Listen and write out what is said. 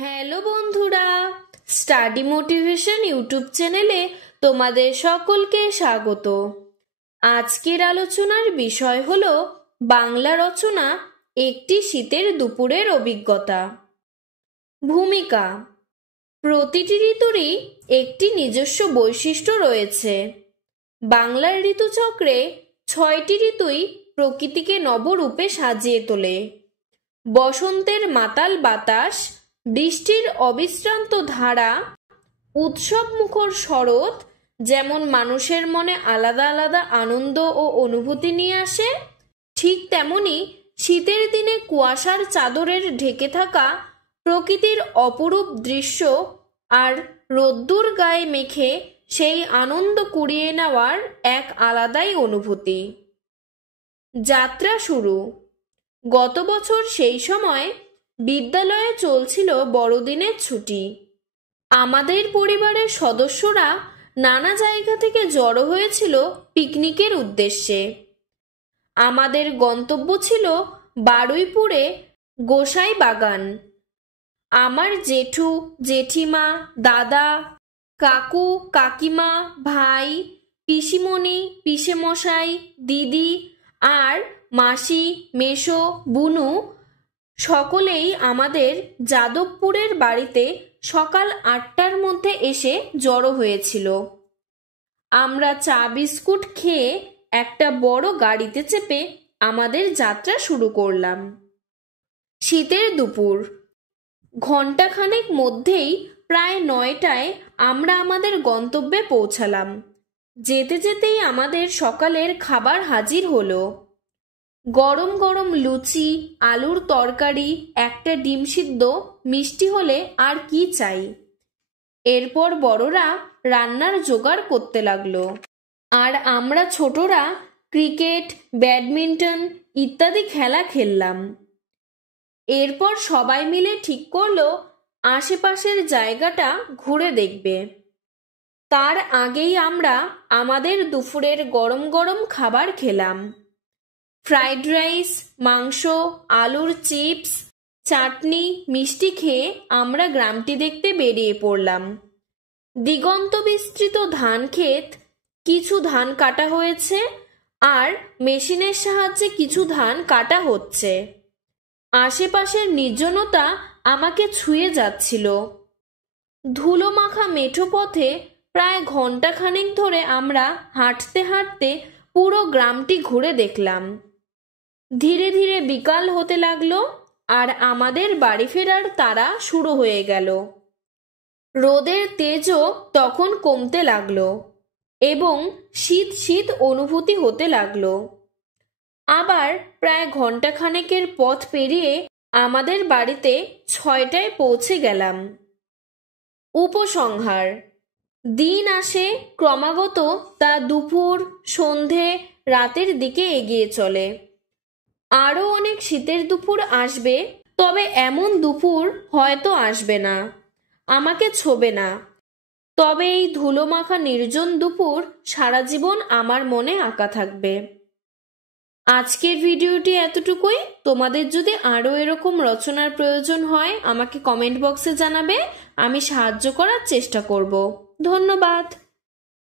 Hello বন্ধুরা, study motivation YouTube চ্যানেলে তোমাদের সকলকে স্বাগত। আজকের আলোচনার বিষয় হলো বাংলা রচনা একটি শীতের দুপুরের অভিজ্ঞতা। ভূমিকা: প্রতিটি ঋতুরই একটি নিজস্ব বৈশিষ্ট্য রয়েছে। বাংলার ঋতুচক্রে 6টি ঋতুই প্রকৃতিকে নবরূপে সাজিয়ে তোলে। বসন্তের মাতাল বাতাস, বৃষ্টির অবিশ্রান্ত ধারা, উৎসব মুখর শরৎ যেমন মানুষের মনে আলাদা আলাদা আনন্দ ও অনুভূতি নিয়ে আসে, ঠিক তেমনি শীতের দিনে কুয়াশার চাদরের ঢেকে থাকা প্রকৃতির অপরূপ দৃশ্য আর রোদ্দুর গায়ে মেখে সেই আনন্দ কুড়িয়ে নেওয়ার এক আলাদাই অনুভূতি। যাত্রা শুরু। গত বছর সেই সময় বিদ্যালয়ে চলছিল বড়দিনের ছুটি। আমাদের পরিবারের সদস্যরা নানা জায়গা থেকে জড়ো হয়েছিল পিকনিকের উদ্দেশ্যে। আমাদের গন্তব্য ছিল বারুইপুরে গোসাই বাগান। আমার জেঠু, জেঠিমা, দাদা, কাকু, কাকিমা, ভাই, পিসিমণি, পিসেমশাই, দিদি আর মাসি, মেসো, বুনু সকলেই আমাদের যাদবপুরের বাড়িতে সকাল 8টার মধ্যে এসে জড়ো হয়েছিল। আমরা চা বিস্কুট খেয়ে একটা বড় গাড়িতে চেপে আমাদের যাত্রা শুরু করলাম। শীতের দুপুর। ঘণ্টাখানেক মধ্যেই প্রায় 9টায় আমরা আমাদের গন্তব্যে পৌঁছালাম। যেতে যেতেই আমাদের সকালের খাবার হাজির হলো। গরম গরম লুচি, আলুর তরকারি, একটা ডিম সিদ্ধ, মিষ্টি হলে আর কি চাই। এরপর বড়রা রান্নার জোগাড় করতে লাগলো, আর আমরা ছোটরা ক্রিকেট, ব্যাডমিন্টন ইত্যাদি খেলা খেললাম। এরপর সবাই মিলে ঠিক করলো আশেপাশের জায়গাটা ঘুরে দেখবে। তার আগেই আমরা আমাদের দুপুরের গরম গরম খাবার খেলাম। ফ্রাইড রাইস, মাংস, আলুর চিপস, চাটনি, মিষ্টি খেয়ে আমরা গ্রামটি দেখতে বেরিয়ে পড়লাম। দিগন্ত বিস্তৃত ধান ক্ষেত, কিছু ধান কাটা হয়েছে আর মেশিনের সাহায্যে কিছু ধান কাটা হচ্ছে। আশেপাশের নির্জনতা আমাকে ছুঁয়ে যাচ্ছিল। ধুলো মাখা মেঠো পথে প্রায় ঘণ্টাখানেক ধরে আমরা হাঁটতে হাঁটতে পুরো গ্রামটি ঘুরে দেখলাম। ধীরে ধীরে বিকাল হতে লাগলো আর আমাদের বাড়ি ফেরার তাড়া শুরু হয়ে গেল। রোদের তেজও তখন কমতে লাগলো এবং শীত শীত অনুভূতি হতে লাগলো। আবার প্রায় ঘণ্টাখানেকের পথ পেরিয়ে আমাদের বাড়িতে 6টায় পৌঁছে গেলাম। উপসংহার: দিন আসে ক্রমাগত, তা দুপুর, সন্ধে, রাতের দিকে এগিয়ে চলে। আরও অনেক শীতের দুপুর আসবে, তবে এমন দুপুর হয়তো আসবে না, আমাকে ছোবে না। তবে এই ধুলোমাখা নির্জন দুপুর সারা জীবন আমার মনে আঁকা থাকবে। আজকের ভিডিওটি এতটুকুই। তোমাদের যদি আরও এরকম রচনার প্রয়োজন হয় আমাকে কমেন্ট বক্সে জানাবে, আমি সাহায্য করার চেষ্টা করব। ধন্যবাদ।